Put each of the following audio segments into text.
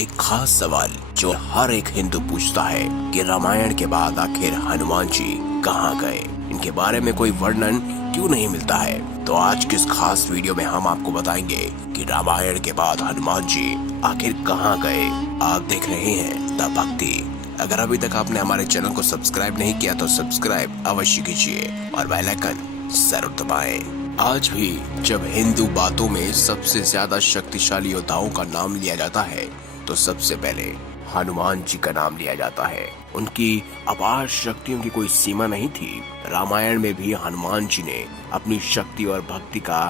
एक खास सवाल जो हर एक हिंदू पूछता है कि रामायण के बाद आखिर हनुमान जी कहाँ गए, इनके बारे में कोई वर्णन क्यों नहीं मिलता है। तो आज के इस खास वीडियो में हम आपको बताएंगे कि रामायण के बाद हनुमान जी आखिर कहाँ गए। आप देख रहे हैं द भक्ति। अगर अभी तक आपने हमारे चैनल को सब्सक्राइब नहीं किया तो सब्सक्राइब अवश्य कीजिए और बेल आइकन जरूर दबाएं। आज भी जब हिंदू बातों में सबसे ज्यादा शक्तिशाली योद्धाओं का नाम लिया जाता है तो सबसे पहले हनुमान जी का नाम लिया जाता है। उनकी अपार शक्तियों की कोई सीमा नहीं थी। रामायण में भी हनुमान जी ने अपनी शक्ति और भक्ति का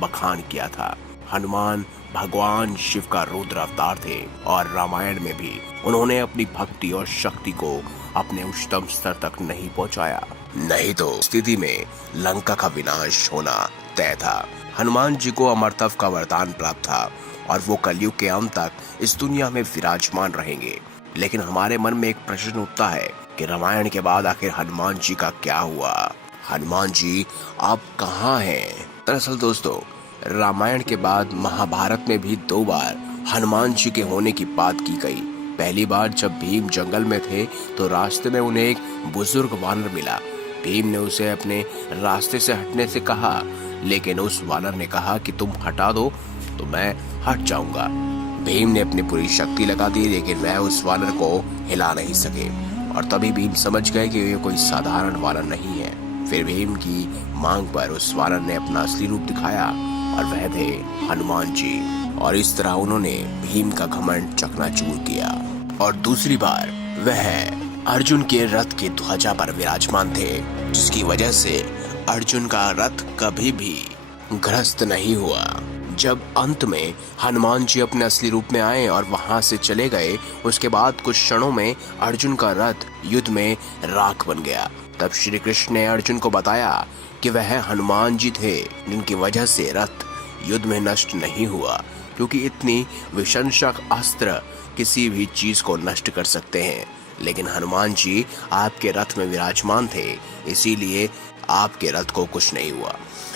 बखान किया था। हनुमान भगवान शिव का रुद्र अवतार थे और रामायण में भी उन्होंने अपनी भक्ति और शक्ति को अपने उच्चतम स्तर तक नहीं पहुंचाया, नहीं तो स्थिति में लंका का विनाश होना तय था। हनुमान जी को अमरत्व का वरदान प्राप्त था और वो कलयुग के अंत तक इस दुनिया में विराजमान रहेंगे। लेकिन हमारे मन में एक प्रश्न उठता है कि रामायण के बाद आखिर हनुमान जी का क्या हुआ। हनुमान जी आप कहाँ हैं? दरअसल दोस्तों, रामायण के बाद महाभारत में भी 2 बार हनुमान जी के होने की बात की गई। पहली बार जब भीम जंगल में थे तो रास्ते में उन्हें एक बुजुर्ग वानर मिला। भीम ने उसे अपने रास्ते से हटने से कहा, लेकिन उस वानर ने कहा कि तुम हटा दो तो मैं हट जाऊंगा। भीम ने अपनी पूरी शक्ति लगा दी, लेकिन वह उस वानर को हिला नहीं सके और तभी भीम समझ गए कि ये कोई साधारण वानर नहीं है। फिर भीम की मांग पर उस वानर ने अपना असली रूप दिखाया और वह थे हनुमान जी, और इस तरह उन्होंने भीम का घमंड चकनाचूर किया। और दूसरी बार वह अर्जुन के रथ के ध्वजा पर विराजमान थे, जिसकी वजह से अर्जुन का रथ कभी भी ग्रस्त नहीं हुआ। जब अंत में हनुमान जी अपने असली रूप में आए और वहां से चले गए, उसके बाद कुछ क्षणों में अर्जुन का रथ युद्ध में राख बन गया। तब श्री कृष्ण ने अर्जुन को बताया कि वह हनुमान जी थे, जिनकी वजह से रथ युद्ध में नष्ट नहीं हुआ, क्योंकि इतनी विशंसक अस्त्र किसी भी चीज को नष्ट कर सकते हैं। लेकिन हनुमान जी आपके रथ में विराजमान थे, इसीलिए आपके रथ को कुछ नहीं हुआ।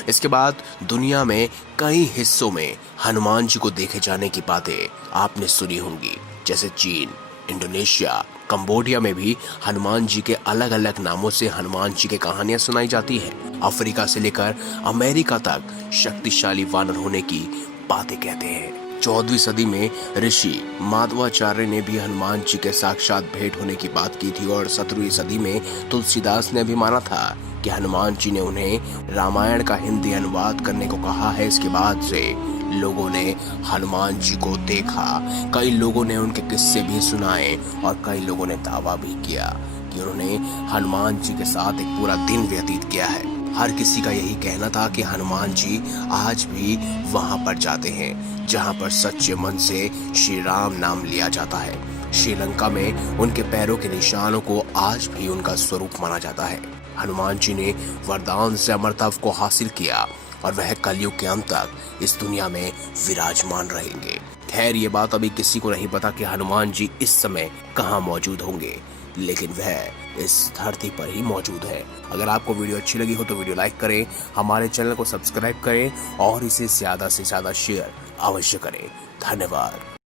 इसके बाद दुनिया में कई हिस्सों में हनुमान जी को देखे जाने की बातें आपने सुनी होंगी, जैसे चीन, इंडोनेशिया, कंबोडिया में भी हनुमान जी के अलग अलग नामों से हनुमान जी की कहानियां सुनाई जाती हैं। अफ्रीका से लेकर अमेरिका तक शक्तिशाली वानर होने की बातें कहते हैं। 14वीं सदी में ऋषि माधवाचार्य ने भी हनुमान जी के साक्षात भेंट होने की बात की थी और 17वीं सदी में तुलसीदास ने भी माना था कि हनुमान जी ने उन्हें रामायण का हिंदी अनुवाद करने को कहा है। इसके बाद से लोगों ने हनुमान जी को देखा, कई लोगों ने उनके किस्से भी सुनाए और कई लोगों ने दावा भी किया कि उन्होंने हनुमान जी के साथ एक पूरा दिन व्यतीत किया है। हर किसी का यही कहना था कि हनुमान जी आज भी वहां पर जाते हैं जहां पर सच्चे मन से श्री राम नाम लिया जाता है। श्रीलंका में उनके पैरों के निशानों को आज भी उनका स्वरूप माना जाता है। हनुमान जी ने वरदान से अमरत्व को हासिल किया और वह कलयुग के अंत तक इस दुनिया में विराजमान रहेंगे। खैर, ये बात अभी किसी को नहीं पता कि हनुमान जी इस समय कहाँ मौजूद होंगे, लेकिन वह इस धरती पर ही मौजूद है। अगर आपको वीडियो अच्छी लगी हो तो वीडियो लाइक करें, हमारे चैनल को सब्सक्राइब करें और इसे ज्यादा से ज्यादा शेयर अवश्य करें। धन्यवाद।